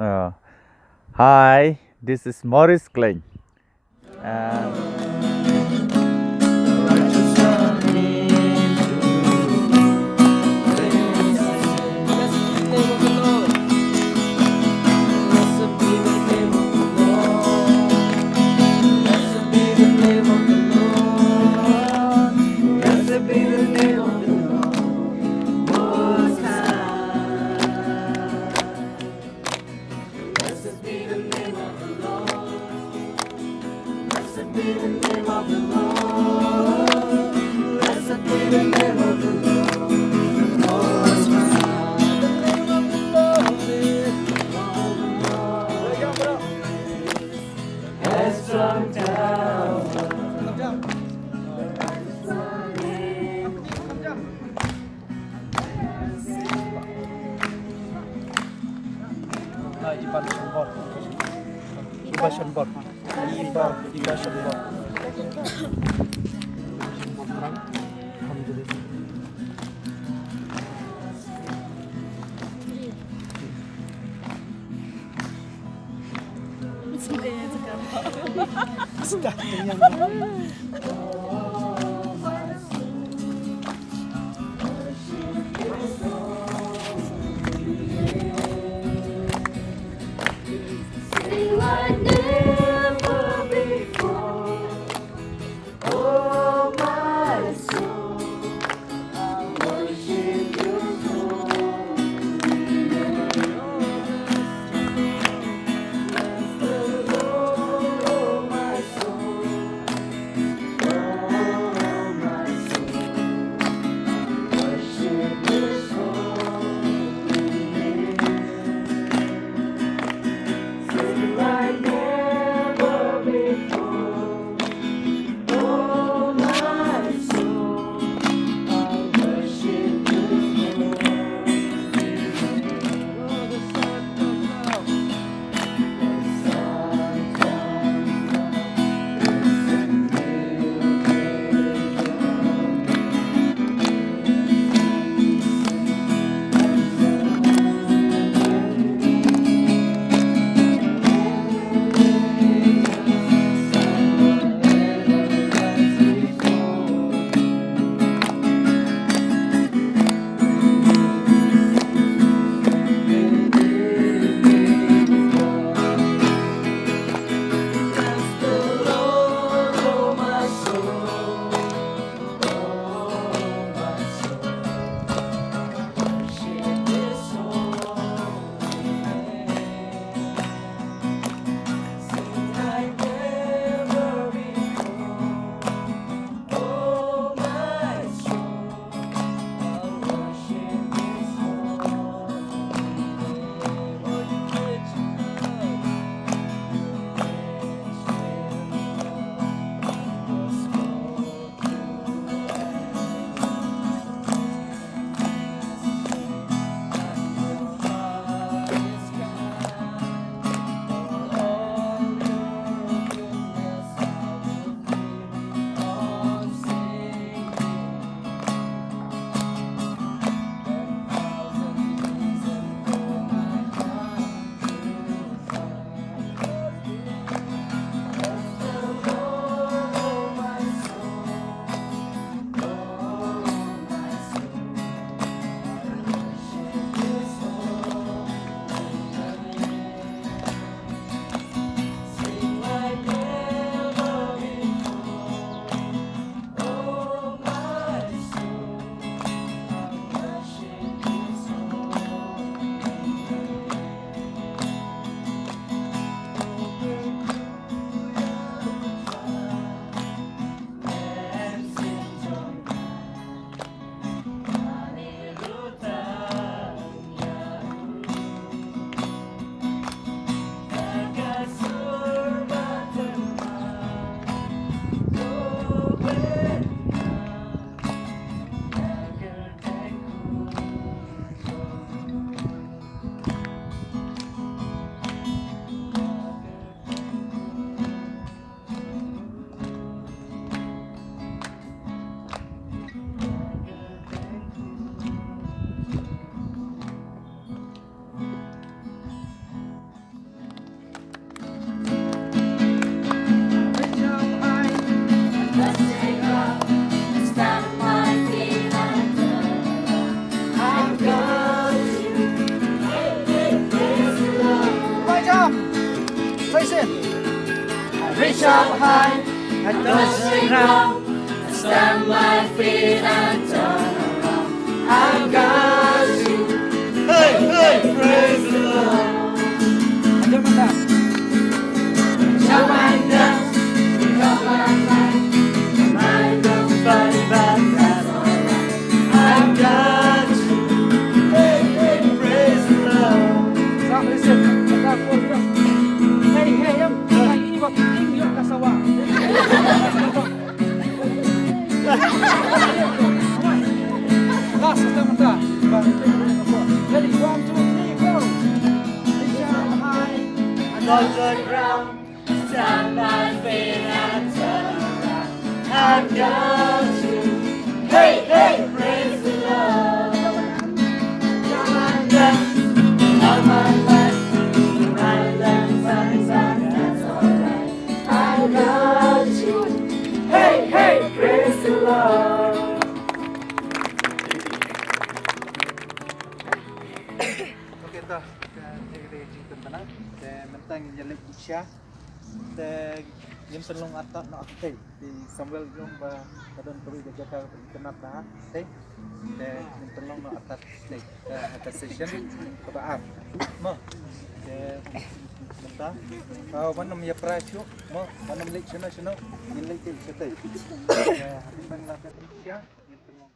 Uh, Hi, this is Maurice Klein. And Face it. I reach up high, I touch the ground, I stamp my feet and turn around. I've got you. Hey, hey, praise the Lord. Jump and dance. Jump and dance. Jump and dance. I don't fight, but that's alright. I've got you. Hey, hey, praise the Lord. Stop, listen. Stop, stop. Hey, hey, lagi ini buat tinggi yuk kasawa. Last serta-merta. Ready, 1, 2, 3, go. Reach out high, and touch the ground. Stand my feet and turn around. I've got you. Hey, hey, praise the Lord. Come on, dance on my life. Right, left, right, side, that's alright. I've got you. Hey, hey, praise the Lord. Okay, dah. Kita cerita tenang. Dan mentang yang lagi Isya. Dan yang selong atak nak aktif di Samuel yung ba kadon tuwi jaga kenap dah. Okay. Dan yang selong nak atak stay. Atak session kebaar. Mo. Dan mentang. Kau mana punya price yuk? Mo. Mana milik sana. Yang lagi cerita. Habis mana nak Isya. Yang selong.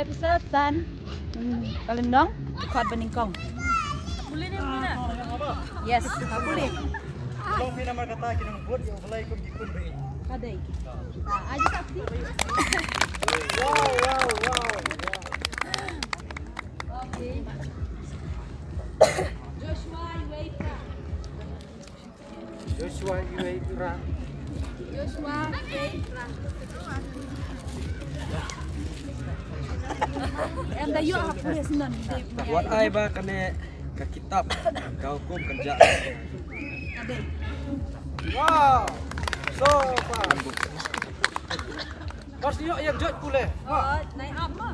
episode tan kalendong dekat beningkong. Boleh ni mana? Yes, boleh. Long pina markata kinang buat yung balay kong gikun rin. Kadai. Aja sakti. Wow. Okay. Joshua Yueira. Joshua Yueira. Em dayo aku ya senan. Buat ai ba kane ka kitab kau kum kerja. Kadai. Wow. So pa. Kau siyo yang jod pule. Naik apa?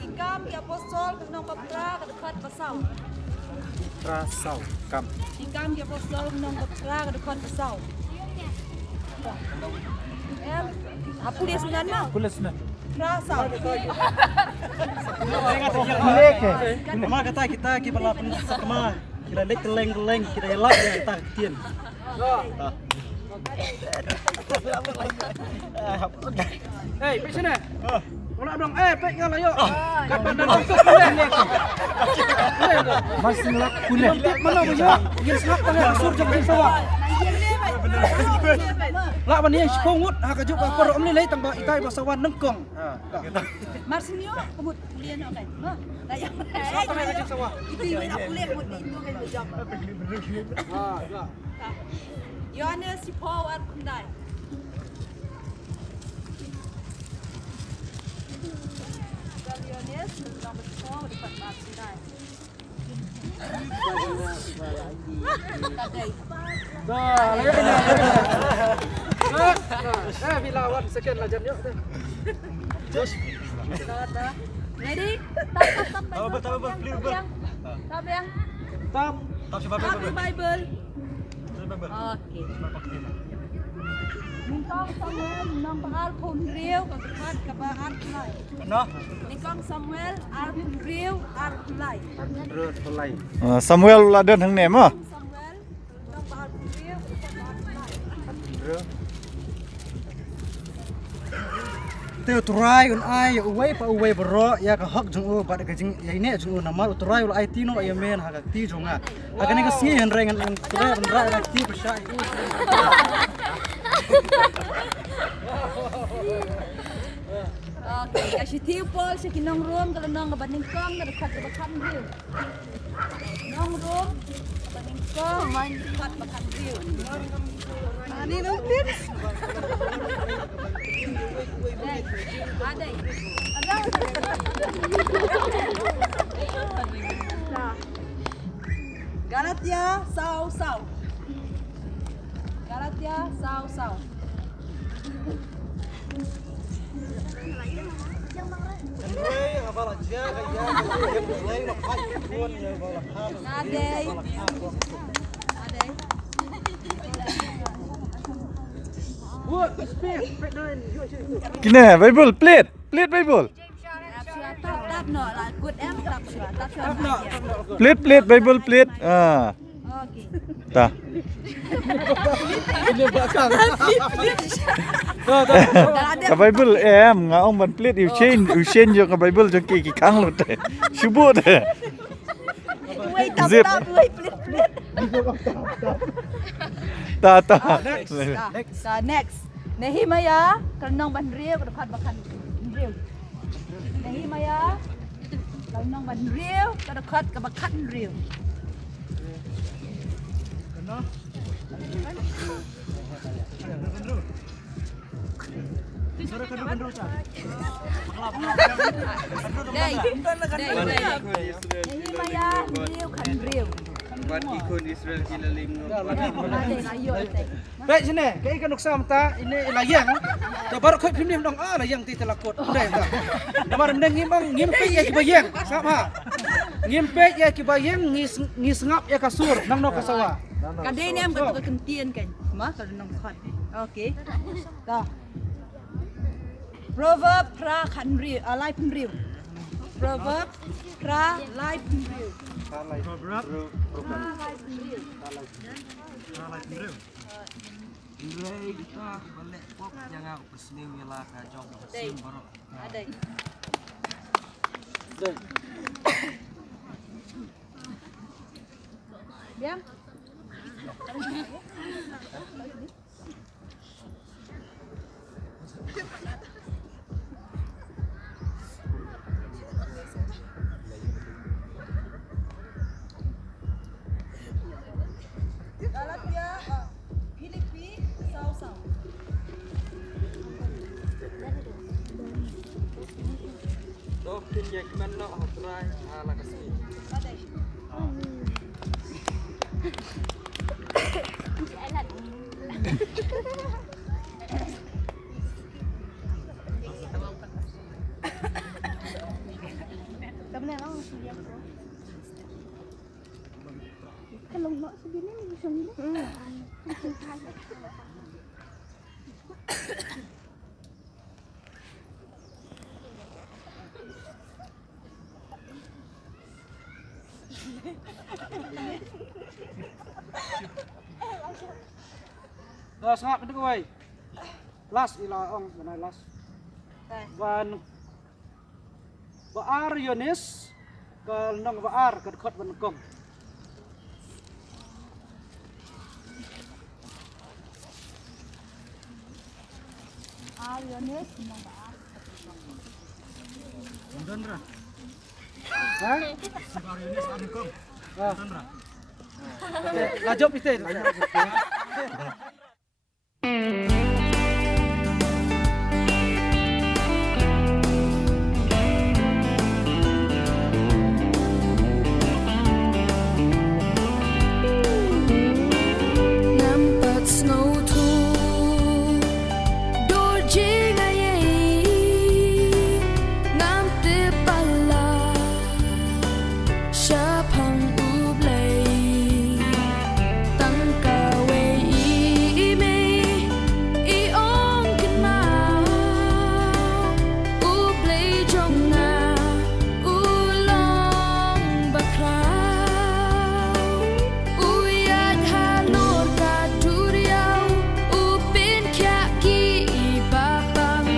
Sikam di apostol kenong kopra ke dekat pasau. Rasau kam. Sikam di apostol kenong kopra ke dekat pasau. Em, apa dia sebenarnya? Pule sunan. Pasau. Nama kata kita kibala penasa kema. Kita lek keleng kita elak ya kita ketian. Hey, pergi sini. Orang bilang, pergi ngalah yuk. Kapan dan untuk kuliah. Masih ngelak kuliah. Mana punya? Yang senap tangan kasur jangan sawah. Lak mana yang sepungut, kajuk apa orang ni lagi tambah itai basawan nengkong. Marsinyo, kemud kuliah nak kan? Tayang. Senap tangan kajuk sawah. Itu yang nak kuliah kemud itu kan berjam. Yohanes si Paul at Kundai. Yohanes nombor 4 dekat Mat Kundai. Kadai. Bilawan second lah jam yuk. Josh. Ready? Tap. Tap yang. Tam Tap Bible. Okay. Ningkong Samuel nong paal pun riu ke dekat ke bahan kulai. No. Ningkong Samuel al pun riu al kulai. Terus pelai. Samuel uladan hang nem ah. Samuel nong paal pun riu ke dekat bahan kulai. Teu turai un ai uwei pa uwei bro ya ka hak jung ba ka jing ya ini jung namal turai ul ai tino ya men ha ka ti junga ha ka ne ka si hen rengan en turai ban ra ka ti pa sha Okay, kasi tipol sa kinong room kalau nong baningkong na dekat ke bahan riu. Nong room baningkong main dekat bahan riu. Ani nungtin. Ada. Galatia sau. Galatia sau. Adai. Kena Bible plate Bible. Tap no lah good em tap no. Plate Bible plate. Okay. Tah. Ka Bible ngaong ban plate you change your Bible jong ki kang lut. Subut. Wait Zip. wait plate. Next. Nehemiah kanong ban riu ke dekat bahan riu. Nehemiah kanong ban riu ke dekat ke bahan riu. Nehemiah riu kan riu. Buat ikon Israel kilaling Baik sini, kai kan uksam ta ini layang. Ta baru koi pimnim dong layang ti telakot. Udah ta. Namar mendeng ngimpe ya kibayang. Sama. Ngimpe ya kibayang ngis ngap ya kasur nang no kasawa. Kadai ni am betul kentian kan. Ma kalau nong khat. Okay. Ta. Proverb pra khan riu, lai pun riu. Proverb pra lai pun riu. Ilai kita balik pop yang aku pesniu yalah kajong pesim baru. Ada. Deh. Diam. Dalat dia Philippines saw-saw. Tuh pinjek mana hotrai ala kasih. Ada. Kamu lang siya ko. Kalong mo sa gini ni sa gini. Las ngak itu kau. Las ilaong mana las. Van baar Yonis ke nong baar ke dekat benekong. Aliones mga Dondra. Hah? Baar Yonis benekong. Dondra. Lajop itu. Nampak snow tu dorje ngayai ngam te pala syapang ublay tangka wei me I ong kenal ublay jong na ulong bakraw uyad halor kaduriaw upin kaki ibabang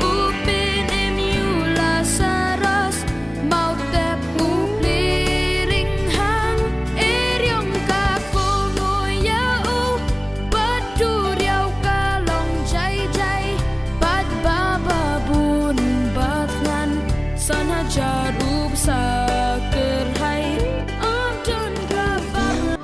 upin emyula saras mau tep upliring hang eryong kakono yau baduriaw kalong jay jay bad bababun batngan sana jarub sa kerhai amdun grafang.